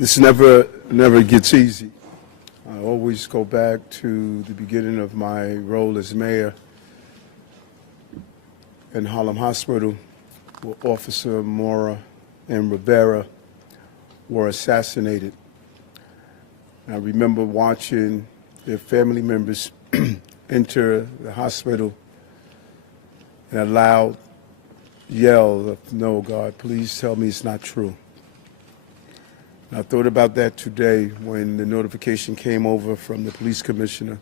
This never gets easy. I always go back to the beginning of my role as mayor in Harlem Hospital, where Officer Mora and Rivera were assassinated. I remember watching their family members enter the hospital and a loud yell of, "No, God, please tell me it's not true." And I thought about that today when the notification came over from the police commissioner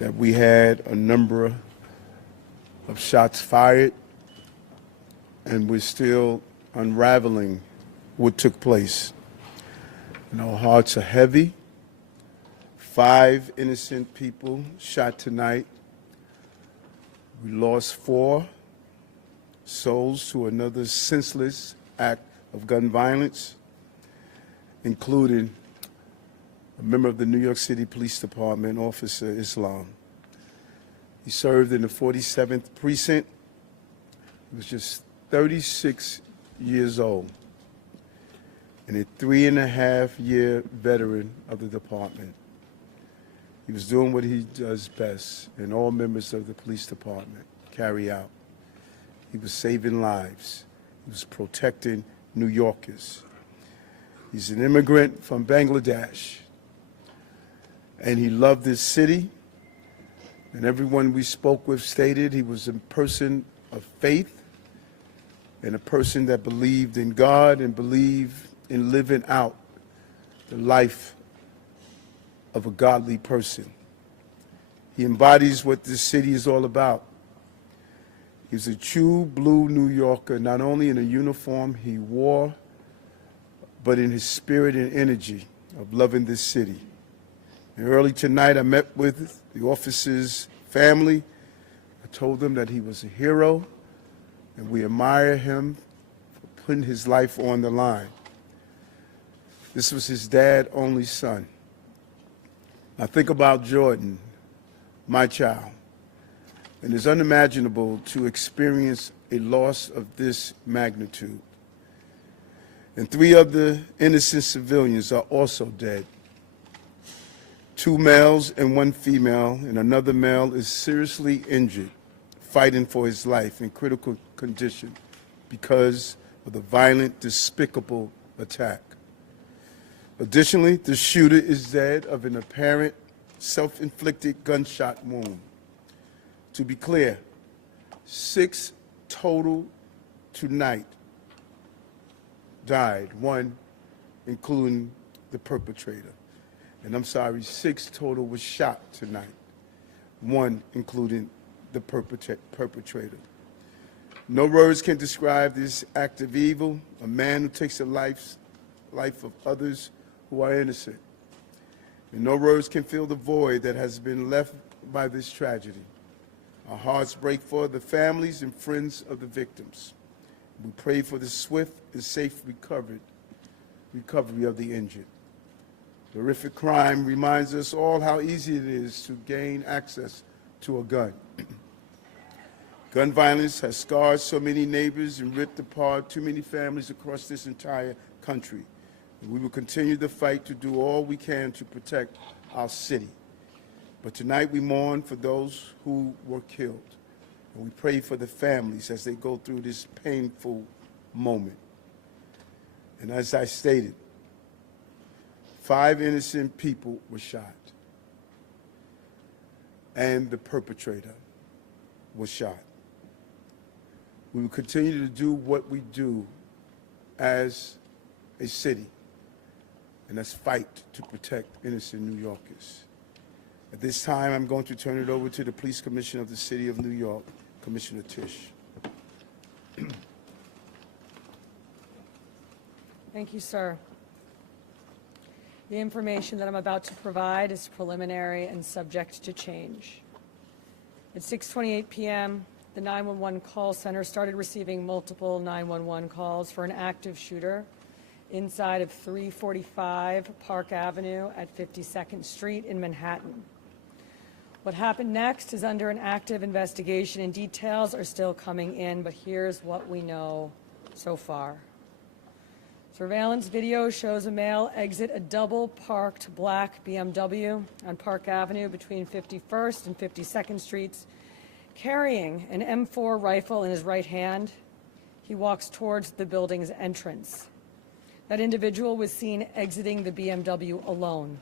that we had a number of shots fired and we're still unraveling what took place. And our hearts are heavy. 5 innocent people shot tonight. We lost 4 souls to another senseless act of gun violence, including a member of the New York City Police Department, Officer Islam. He served in the 47th Precinct. He was just 36 years old and a 3.5-year veteran of the department. He was doing what he does best, and all members of the police department carry out. He was saving lives. He was protecting New Yorkers. He's an immigrant from Bangladesh, and he loved this city, and everyone we spoke with stated he was a person of faith and a person that believed in God and believed in living out the life of a godly person. He embodies what this city is all about. He's a true blue New Yorker, not only in the uniform he wore, but in his spirit and energy of loving this city. And early tonight, I met with the officer's family. I told them that he was a hero, and we admire him for putting his life on the line. This was his dad's only son. I think about Jordan, my child, and it's unimaginable to experience a loss of this magnitude. And 3 other innocent civilians are also dead. 2 males and 1 female, and another male is seriously injured, fighting for his life in critical condition because of the violent, despicable attack. Additionally, the shooter is dead of an apparent self-inflicted gunshot wound. To be clear, 6 total tonight died, 1 including the perpetrator. And I'm sorry, 6 total was shot tonight, 1 including the perpetrator. No words can describe this act of evil, a man who takes the life of others who are innocent. And no words can fill the void that has been left by this tragedy. Our hearts break for the families and friends of the victims. We pray for the swift and safe recovery of the injured. The horrific crime reminds us all how easy it is to gain access to a gun. Gun violence has scarred so many neighbors and ripped apart too many families across this entire country. And we will continue the fight to do all we can to protect our city. But tonight we mourn for those who were killed. And we pray for the families as they go through this painful moment. And as I stated, 5 innocent people were shot. And the perpetrator was shot. We will continue to do what we do as a city, and that's fight to protect innocent New Yorkers. At this time, I'm going to turn it over to the Police Commissioner of the City of New York, Commissioner Tisch. Thank you, sir. The information that I'm about to provide is preliminary and subject to change. At 6:28 p.m., the 911 call center started receiving multiple 911 calls for an active shooter inside of 345 Park Avenue at 52nd Street in Manhattan. What happened next is under an active investigation, and details are still coming in, but here's what we know so far. Surveillance video shows a male exit a double-parked black BMW on Park Avenue between 51st and 52nd Streets, carrying an M4 rifle in his right hand. He walks towards the building's entrance. That individual was seen exiting the BMW alone.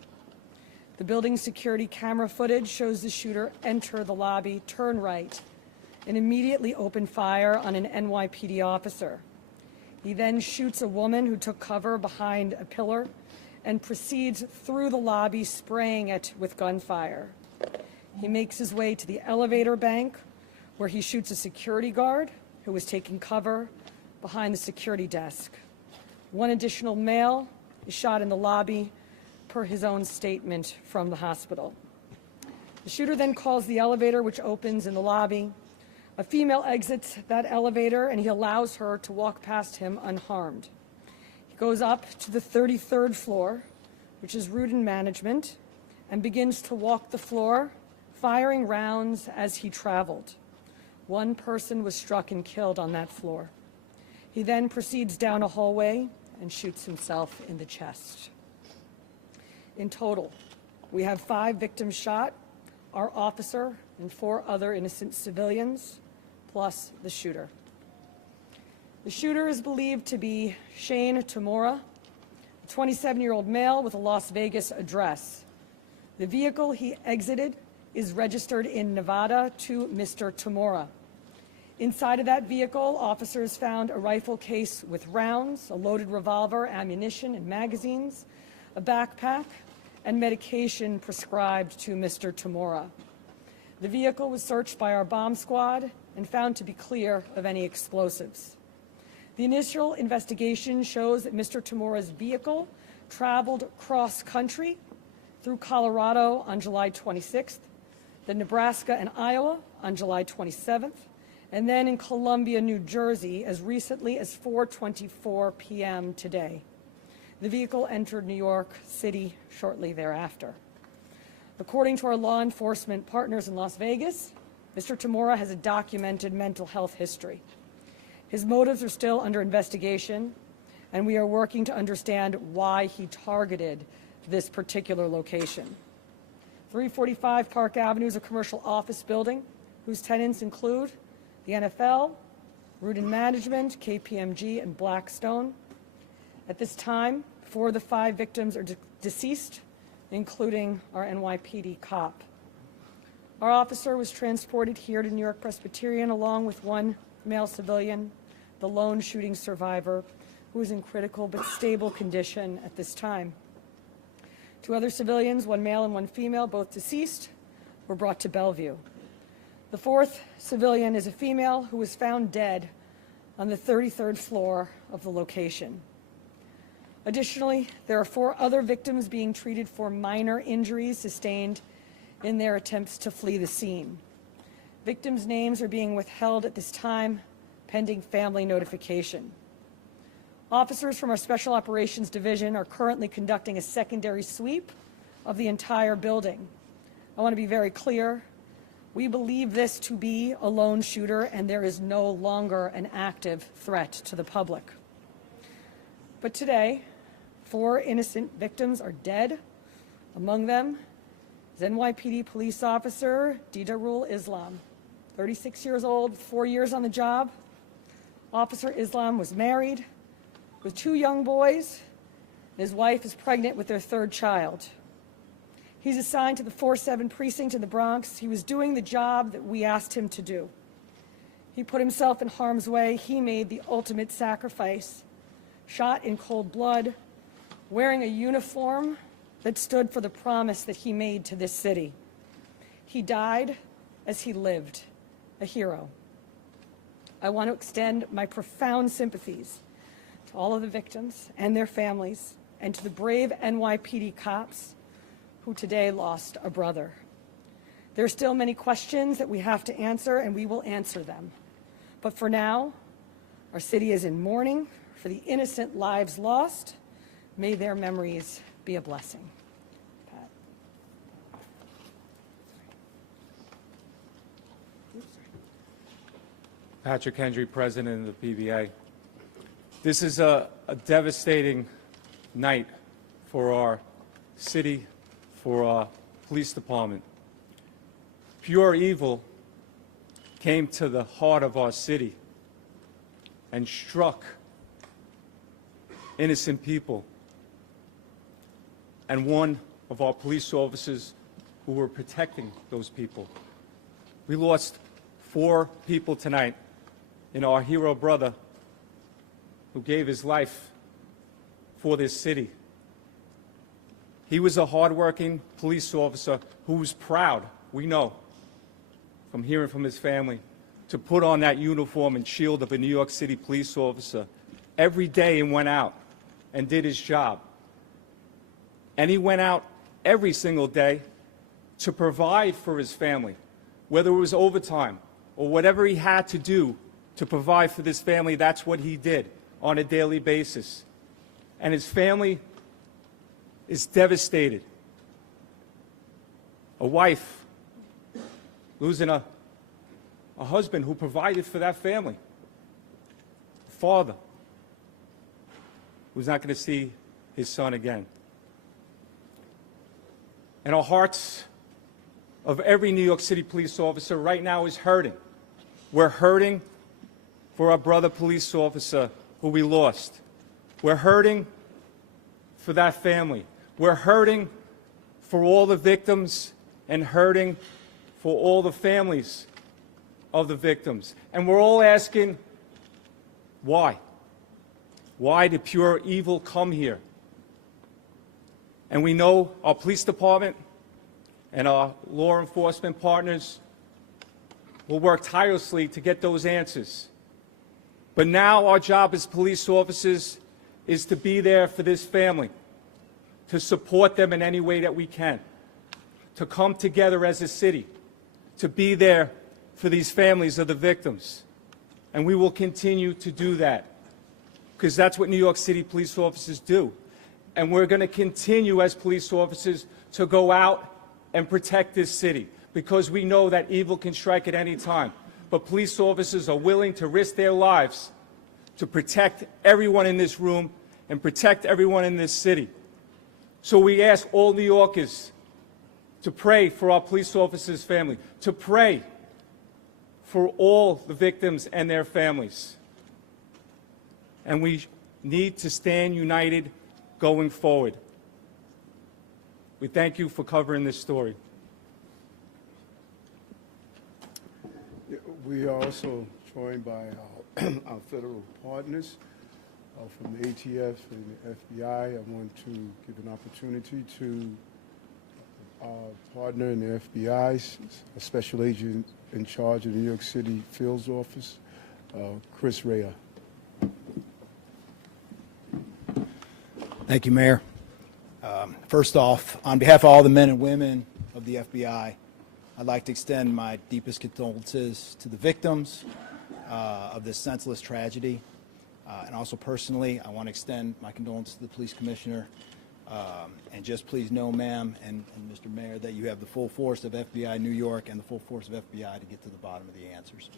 The building's security camera footage shows the shooter enter the lobby, turn right, and immediately open fire on an NYPD officer. He then shoots a woman who took cover behind a pillar and proceeds through the lobby, spraying it with gunfire. He makes his way to the elevator bank, where he shoots a security guard who was taking cover behind the security desk. One additional male is shot in the lobby, per his own statement from the hospital. The shooter then calls the elevator, which opens in the lobby. A female exits that elevator, and he allows her to walk past him unharmed. He goes up to the 33rd floor, which is route and management, and begins to walk the floor, firing rounds as he traveled. One person was struck and killed on that floor. He then proceeds down a hallway and shoots himself in the chest. In total, we have 5 victims shot, our officer and 4 other innocent civilians, plus the shooter. The shooter is believed to be Shane Tamora, a 27-year-old male with a Las Vegas address. The vehicle he exited is registered in Nevada to Mr. Tamora. Inside of that vehicle, officers found a rifle case with rounds, a loaded revolver, ammunition, and magazines, a backpack, and medication prescribed to Mr. Tamora. The vehicle was searched by our bomb squad and found to be clear of any explosives. The initial investigation shows that Mr. Tamora's vehicle traveled cross-country through Colorado on July 26th, then Nebraska and Iowa on July 27th, and then in Columbia, New Jersey, as recently as 4:24 p.m. today. The vehicle entered New York City shortly thereafter. According to our law enforcement partners in Las Vegas, Mr. Tamora has a documented mental health history. His motives are still under investigation, and we are working to understand why he targeted this particular location. 345 Park Avenue is a commercial office building whose tenants include the NFL, Root and Management, KPMG, and Blackstone. At this time, 4 of the 5 victims are deceased, including our NYPD cop. Our officer was transported here to New York Presbyterian along with 1 male civilian, the lone shooting survivor, who is in critical but stable condition at this time. 2 other civilians, 1 male and 1 female, both deceased, were brought to Bellevue. The 4th civilian is a female who was found dead on the 33rd floor of the location. Additionally, there are 4 other victims being treated for minor injuries sustained in their attempts to flee the scene. Victims' names are being withheld at this time, pending family notification. Officers from our Special Operations Division are currently conducting a secondary sweep of the entire building. I want to be very clear. We believe this to be a lone shooter, and there is no longer an active threat to the public. But today, 4 innocent victims are dead. Among them is NYPD police officer Didarul Islam, 36 years old, 4 years on the job. Officer Islam was married with 2 young boys, and his wife is pregnant with their 3rd child. He's assigned to the 4-7 precinct in the Bronx. He was doing the job that we asked him to do. He put himself in harm's way. He made the ultimate sacrifice, shot in cold blood, wearing a uniform that stood for the promise that he made to this city. He died as he lived, a hero. I want to extend my profound sympathies to all of the victims and their families, and to the brave NYPD cops who today lost a brother. There are still many questions that we have to answer, and we will answer them. But for now, our city is in mourning for the innocent lives lost. May their memories be a blessing. Pat. Patrick Hendry, President of the PBA. This is a devastating night for our city, for our police department. Pure evil came to the heart of our city and struck innocent people. And one of our police officers who were protecting those people. We lost 4 people tonight in our hero brother who gave his life for this city. He was a hardworking police officer who was proud, we know, from hearing from his family, to put on that uniform and shield of a New York City police officer every day and went out and did his job. And he went out every single day to provide for his family, whether it was overtime or whatever he had to do to provide for this family. That's what he did on a daily basis. And his family is devastated. A wife losing a husband who provided for that family. A father who's not going to see his son again. And our hearts of every New York City police officer right now is hurting. We're hurting for our brother police officer who we lost. We're hurting for that family. We're hurting for all the victims and hurting for all the families of the victims. And we're all asking, why? Why did pure evil come here? And we know our police department and our law enforcement partners will work tirelessly to get those answers. But now our job as police officers is to be there for this family, to support them in any way that we can, to come together as a city, to be there for these families of the victims. And we will continue to do that, because that's what New York City police officers do. And we're going to continue as police officers to go out and protect this city, because we know that evil can strike at any time. But police officers are willing to risk their lives to protect everyone in this room and protect everyone in this city. So we ask all New Yorkers to pray for our police officers' family, to pray for all the victims and their families. And we need to stand united going forward. We thank you for covering this story. We are also joined by our federal partners from the ATF and the FBI. I want to give an opportunity to our partner in the FBI, a special agent in charge of the New York City Fields Office, Chris Rea. Thank you, Mayor. First off, on behalf of all the men and women of the FBI, I'd like to extend my deepest condolences to the victims of this senseless tragedy. And also personally, I want to extend my condolences to the police commissioner. And just please know, ma'am and Mr. Mayor, that you have the full force of FBI New York and the full force of FBI to get to the bottom of the answers.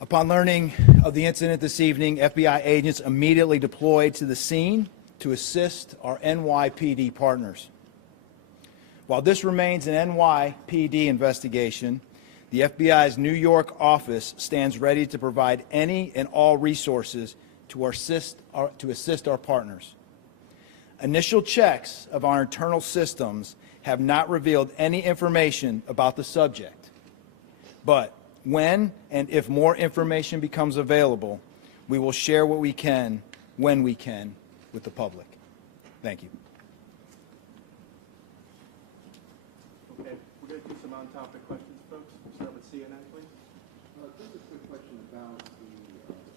Upon learning of the incident this evening, FBI agents immediately deployed to the scene to assist our NYPD partners. While this remains an NYPD investigation, the FBI's New York office stands ready to provide any and all resources to assist our partners. Initial checks of our internal systems have not revealed any information about the subject, but when and if more information becomes available, we will share what we can, when we can, with the public. Thank you. Okay, we're going to do some on-topic questions, folks. We'll start with CNN, please. Just a quick question about the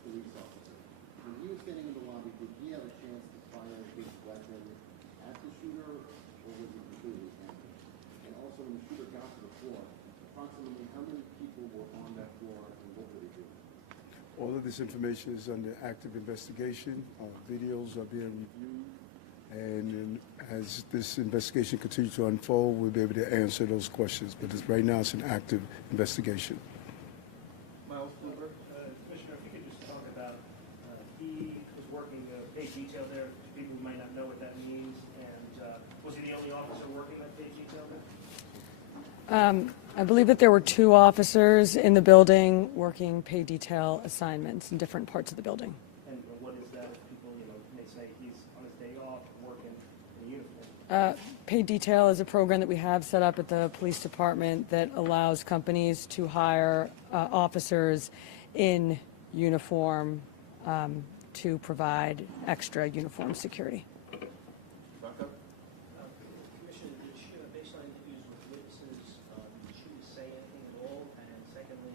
police officer. When he was standing in the lobby, did he have a chance to fire his weapon at the shooter, or was it completely empty? And also, when the shooter got to the floor, approximately how many people were on that floor, and what were they doing? All of this information is under active investigation. Videos are being reviewed. And as this investigation continues to unfold, we'll be able to answer those questions. But right now, it's an active investigation. Miles Bloomberg. Commissioner, detail there, people might not know what that means, and was he the only officer working that paid detail there? I believe that there were 2 officers in the building working pay detail assignments in different parts of the building. And what is that if people, may say he's on his day off working in uniform? Paid detail is a program that we have set up at the police department that allows companies to hire officers in uniform to provide extra uniform security. Commissioner, based on interviews with witnesses, should he say anything at all? And secondly,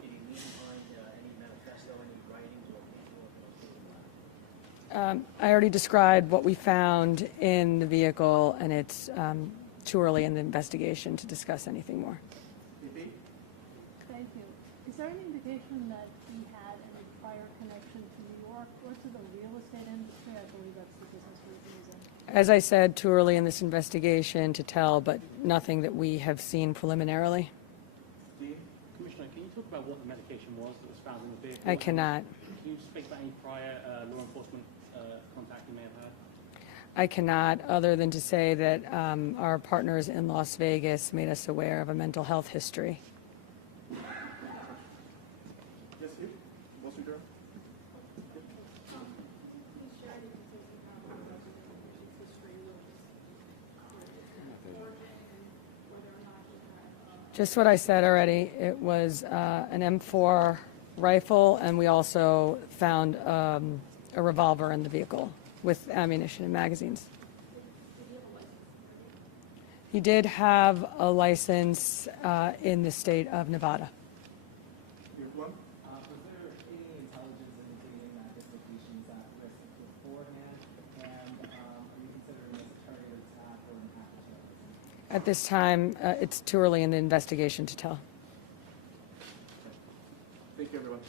did he leave behind any manifesto, any writings or paperwork? I already described what we found in the vehicle, and it's too early in the investigation to discuss anything more. Thank you. Is there any indication that he had any prior connection to New York or to the real estate industry? I believe that's the business group he's in. As I said, too early in this investigation to tell, but nothing that we have seen preliminarily. Commissioner, can you talk about what the medication was that was found in the vehicle? I cannot. Can you speak about any prior law enforcement contact you may have had? I cannot, other than to say that our partners in Las Vegas made us aware of a mental health history. Just what I said already. It was an M4 rifle, and we also found a revolver in the vehicle with ammunition and magazines. He did have a license in the state of Nevada. Was there any intelligence indicating that this location is at risk beforehand? And are you considering this a targeted attack or an after? At this time, it's too early in the investigation to tell. Thank you, everyone.